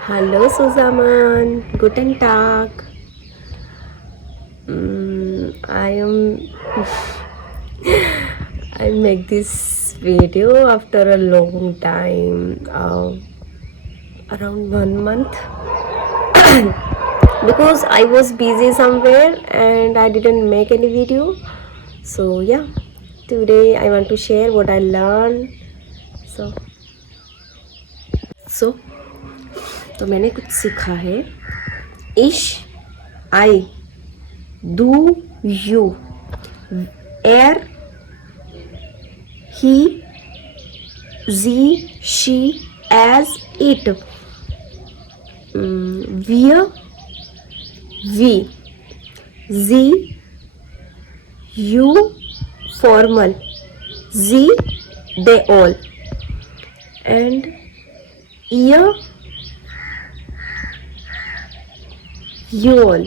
Hallo zusammen, guten Tag. I am I make this video after a long time, around 1 month, because I was busy somewhere and I didn't make any video. So yeah, today I want to share what I learned. So so तो मैंने कुछ सीखा है. इश, आई, do, you, er, he, sie, she, as, it, wir, we, sie, you, formal, sie, they all, and ihr, you all.